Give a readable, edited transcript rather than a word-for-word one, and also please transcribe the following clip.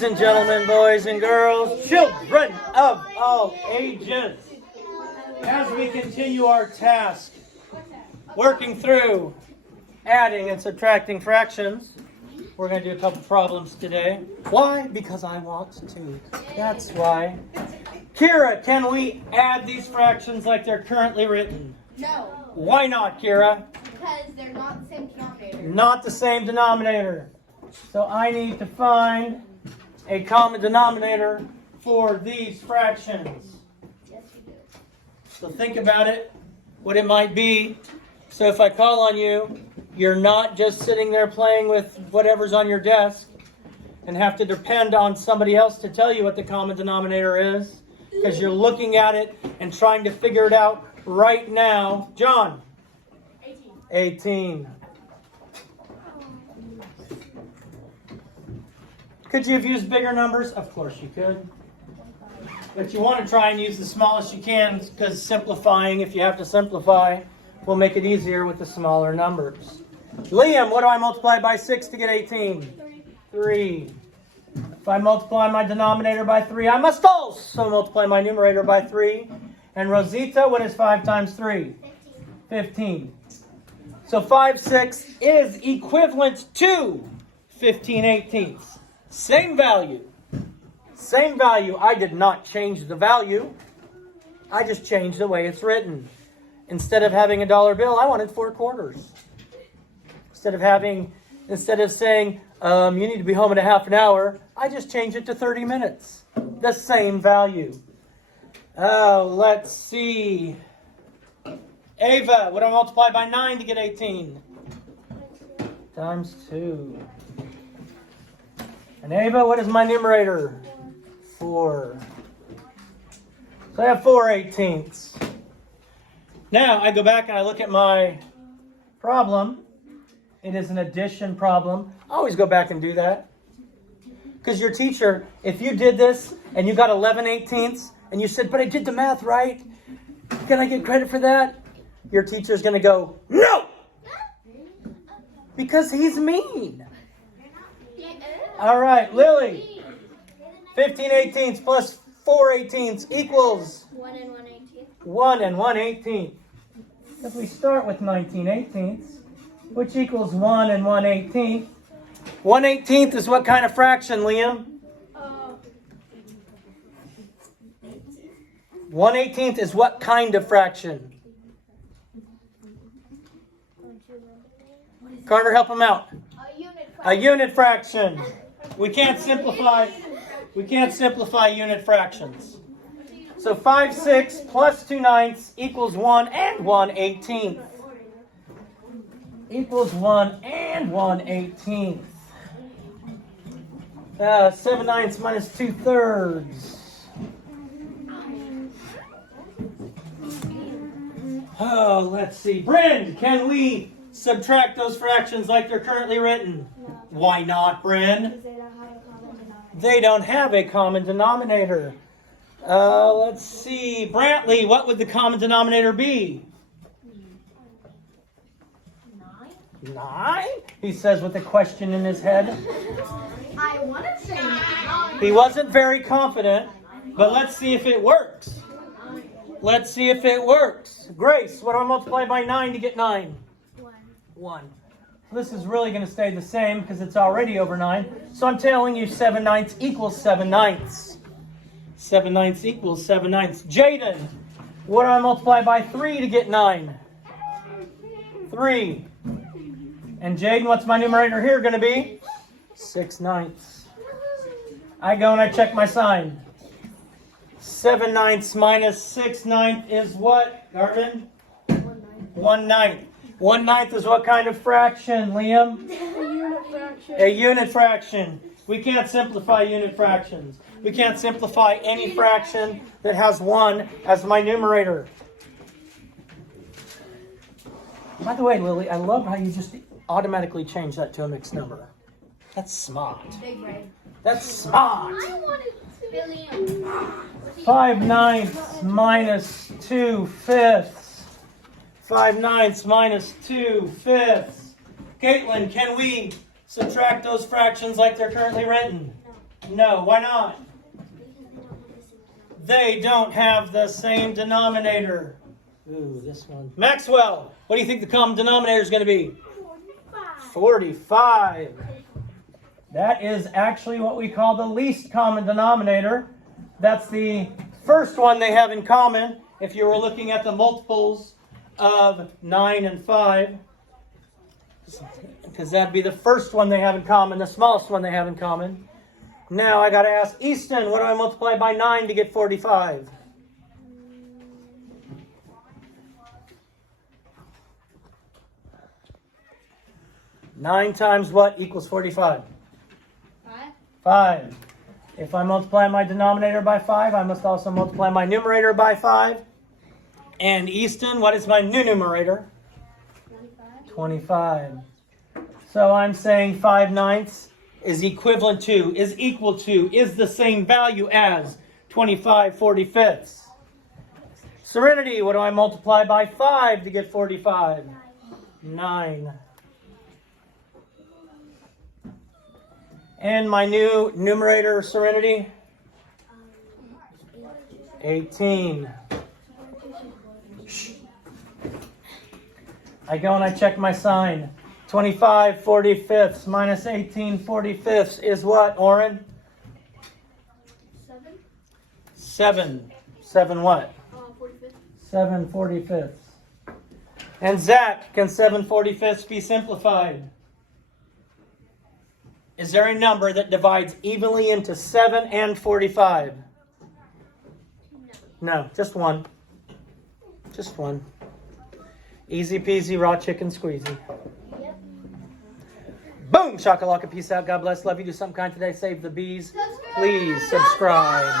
Ladies and gentlemen, boys and girls, children of all ages, as we continue our task, working through adding and subtracting fractions, we're going to do a couple problems today. Why? Because I want to. That's why. Kira, can we add these fractions like they're currently written? No. Why not, Kira? Because they're not the same denominator. Not the same denominator. So I need to find a common denominator for these fractions. Yes, you do. So think about it, what it might be. So if I call on you, you're not just sitting there playing with whatever's on your desk and have to depend on somebody else to tell you what the common denominator is, because you're looking at it and trying to figure it out right now. John? 18. Could you have used bigger numbers? Of course you could. But you want to try and use the smallest you can, because simplifying, if you have to simplify, will make it easier with the smaller numbers. Liam, what do I multiply by 6 to get 18? 3. If I multiply my denominator by 3, I must also multiply my numerator by 3. And Rosita, what is 5 times 3? 15. So 5/6 is equivalent to 15/18. Same value. Same value. I did not change the value. I just changed the way it's written. Instead of having a dollar bill, I wanted 4 quarters. Instead of saying, you need to be home in a half an hour, I just changed it to 30 minutes. The same value. Oh, let's see. Ava, what do I multiply by 9 to get 18? Times 2. And Ava, what is my numerator? 4. So I have 4/18. Now I go back and I look at my problem. It is an addition problem. I always go back and do that. Because your teacher, if you did this and you got 11/18 and you said, but I did the math right, can I get credit for that? Your teacher's going to go, no! Because he's mean. All right, Lily. 15/18 plus 4/18 equals 1 and 1/18. 1 and 1/18. If we start with 19/18, which equals 1 and 1/18. 1/18 is what kind of fraction, Liam? 1/18 is what kind of fraction? Carter, help him out. A unit fraction. We can't simplify unit fractions. So 5/6 plus 2/9 equals 1 and 1/18. Equals 1 and 1/18. 7/9 minus 2/3. Oh, let's see. Bryn, can we subtract those fractions like they're currently written? Why not, Bryn? They don't have a common denominator. Let's see. Brantley, what would the common denominator be? 9? He says with a question in his head. I want to say 9. He wasn't very confident, but let's see if it works. Let's see if it works. Grace, what do I multiply by 9 to get 9? 1. This is really going to stay the same because it's already over 9. So I'm telling you 7/9 equals 7/9. 7/9 equals 7/9. Jaden, what do I multiply by 3 to get 9? 3. And Jaden, what's my numerator here going to be? 6/9. I go and I check my sign. 7/9 minus 6/9 is what, Garvin? 1/9. 1/9 is what kind of fraction, Liam? A unit fraction. We can't simplify unit fractions. We can't simplify any fraction that has 1 as my numerator. By the way, Lily, I love how you just automatically change that to a mixed number. That's smart. Big brain. That's smart. I wanted to. 5/9 minus 2/5. 5/9 minus 2/5. Caitlin, can we subtract those fractions like they're currently written? No, why not? They don't have the same denominator. Ooh, this one. Maxwell, what do you think the common denominator is going to be? 45. That is actually what we call the least common denominator. That's the first one they have in common. If you were looking at the multiples of 9 and 5, because that'd be the first one they have in common, the smallest one they have in common. Now I got to ask Easton, what do I multiply by 9 to get 45? Nine times what equals 45? 5. If I multiply my denominator by 5, I must also multiply my numerator by 5. And Easton, what is my new numerator? 25. So I'm saying 5/9 is equivalent to, is equal to, is the same value as 25/45. Serenity, what do I multiply by 5 to get 45? 9. And my new numerator, Serenity? 18. Shh. I go and I check my sign. 25/45 minus 18/45 is what, Oren? 7. 7. 7 what? 45. 7/45. And Zach, can 7/45 be simplified? Is there a number that divides evenly into 7 and 45? No, just one. Just one. Easy peasy, raw chicken squeezy. Yep. Boom! Shakalaka, peace out. God bless. Love you. Do something kind today. Save the bees. Please subscribe.